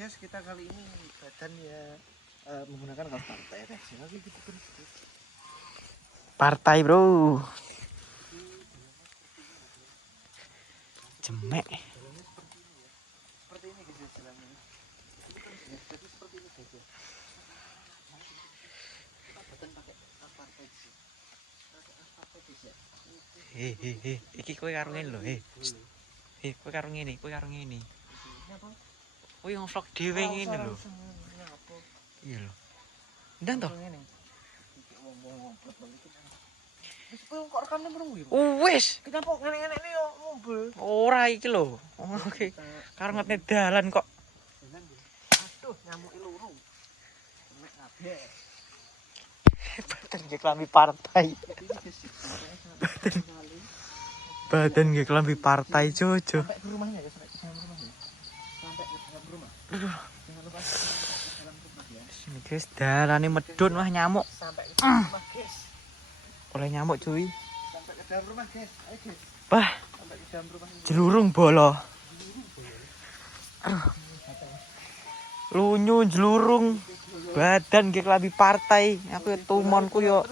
guys, kita kali ini badan ya menggunakan kaos partai. Partai bro. Jemek. Seperti ini guys jalannya. Jadi seperti ini guys ya. Kita badan pakai kaos partai sih. Pakai kaos partai guys ya. Iki kowe karo ngene lho, kowe karo ngene, Apa? Kowe ngevlog dhewe ngene lho. Iya lho. Ndan to? Iki wong-wong ngobrol iki. Wis kowe kok rekam nomor kuwi? Wis. Kita kok ngene-ngene iki yo ngumpul. Ora iki lho. Oke. Karo ngetne dalan kok. Aduh, nyamuk loro. Nek kabeh. Badan nggih klambi partai. Badan nggih klambi partai Jojo. Sampai ke rumahnya ya, sampai ke rumahnya. Sampai ke rumah. Jangan lupa dalam rumah ya. Sini guys, dalane medun wah nyamuk. Sampai ke rumah, guys. Oleh nyamuk cuy. Sampai ke dalam rumah, guys. Ayo, guys. Wah, Sampai ke dalam rumah. jelurung bolo. Lunyu jelurung. Badan nggih klambi partai. Aku yo tumonku yo.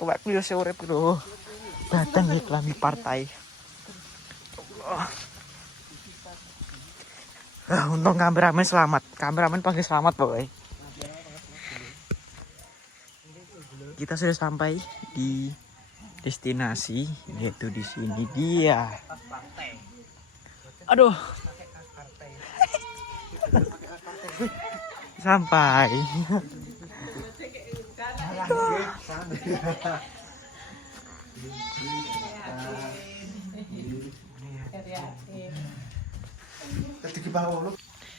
Tuwekku yo urip lho. Badan nggih klambi partai. Untung kameramen selamat. Kameramen panggil selamat boy. Kita sudah sampai di destinasi, yaitu di sini dia. Aduh. Sampai.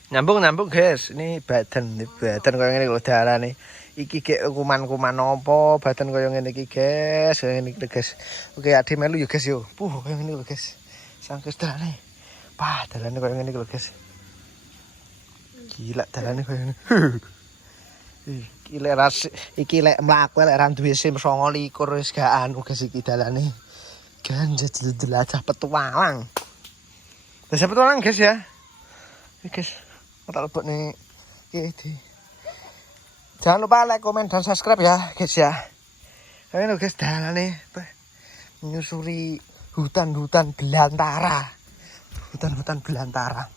Nyambung guys, ini badan koyo ngene lho darane. Iki gek kuman-kuman apa, badan koyo ngene iki guys, ngene iki guys. Oke, ade melu yo guys yo. Koyo ngene lho guys. Sangkes dalane. Pah, dalane koyo ngene iki lho guys. Gila dalane koyo ngene. Iki lek mlaku lek ra duwe SIM 29 wis gak anu guys iki dalane. Ganja jelajah petualang. Desa petualang guys ya. Guys, tak lebok nih. Jangan lupa like, komen, dan subscribe ya guys ya. Ini loh guys dalane menyusuri hutan-hutan belantara. Hutan-hutan belantara.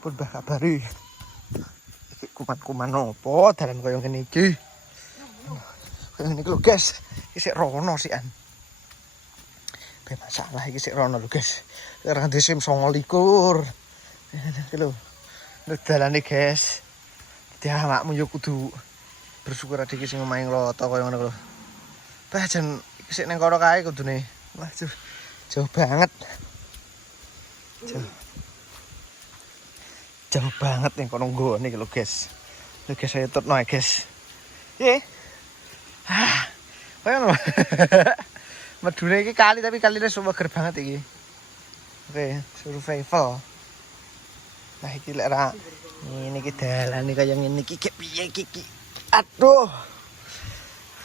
Pun bah kabari. Iki kuman-kuman opo dalan koyo ngene iki. Koyo ngene iki lho guys. Iki sik rono sikan. Be masalah iki sik rono lho guys. Ora ndek SIM 29. Iki lho. Dalane guys. Dia awakmu yo kudu bersyukur adik sing omahe ngloto koyo ngono lho. Bah jan iki sik ning kono kae kudune. Wah, jauh banget. Jauh banget ning kono nggone iki lho, guys. Lho guys, saya tutno ya, guys. Koyo ngono. Medune iki kali tapi kaline suweger banget iki. Oke, survival. Nah iki lek ra ngene iki dalane kaya ngene iki piye iki. Aduh.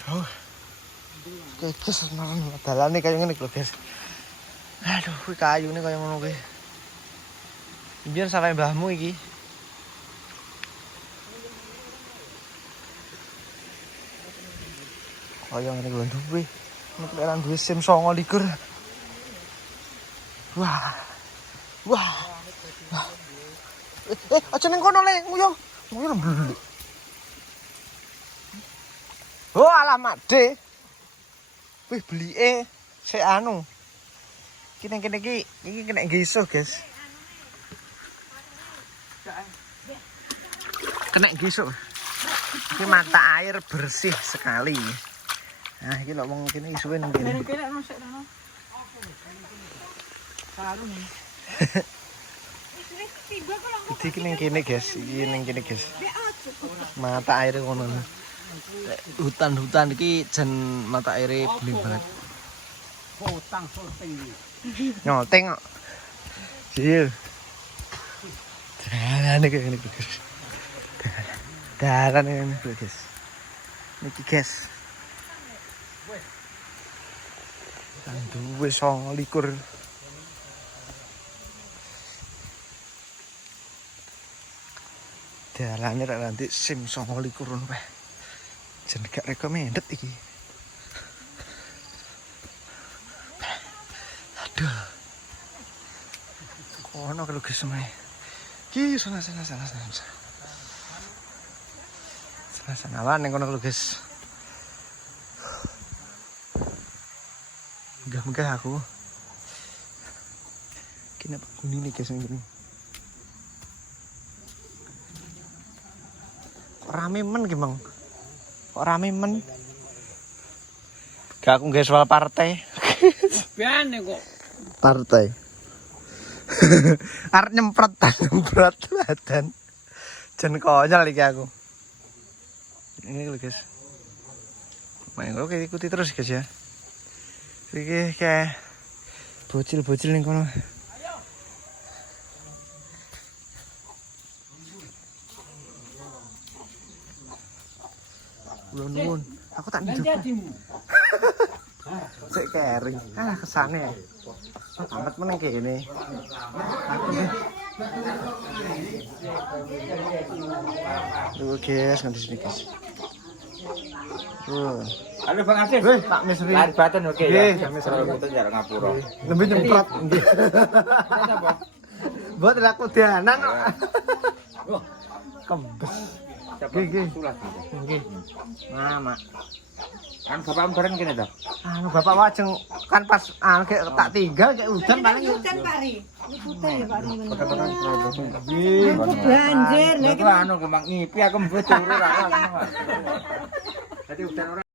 Oke, guys, dalane kaya ngene lho, guys. Aduh, kuwi kayune kaya ngono kuwi. Biar sampai mbahmu iki. Kaya ngene lho duwe. Nek lek ra duwe SIM 29. Wah. Aja ning kono le, nguyuh. Nguyuh mbeli. Oh, alamat de. Wih, belike sik anu. Iki ning kene iki kena ngisuh, guys. Kena gisuh. Ini mata air bersih sekali. Nah, ini lho wong kene isuwe ning kene. Iki ning kene, guys. Iki ning kene, guys. Mata air ngono. Hutan-hutan iki jan mata aire bening banget. Nyoteng kok. Iya. Dalane kayak gini guys. Dalane ini guys. Niki guys. Duwe 29. Dalane rek nanti SIM 29 wae. Jen gak recommended iki. Aduh. Kono kalau guys semuanya. Ki sana. Sana lan ning kono kalau guys. Megah aku. Kenapa kuning nih guys ini? Rame men gimang. Kok rame men? Gak aku guys soal partai. Biane kok. Partai. Arep nyemprot badan. Jen konyol iki aku. Ini lho guys. Main kok ikuti terus guys ya. Iki kayak bocil-bocil ning kono. Nuwun. Aku tak njupuk. Sik kering. Kesane. Amat meneng kene. Tuh guys, nganti sini guys. Tuh. Halo Bang Asif. Pak Misri. Lahir batin oke Nggih, ya. Misri. Mboten jarak ngapura. Lebih nyemprot. Nggih. Buat aku dianan kok. Kembes. Nggih. Nggih. Mama. Kan bapakmu bareng kene to? Anu bapak wajeng kan pas tak tinggal kayak udan paling Hujan pari. Ini hutan ya Pak. nggih. Banjir. Nek anu kembang ngipi aku mbok turu ra. Dadi udan ora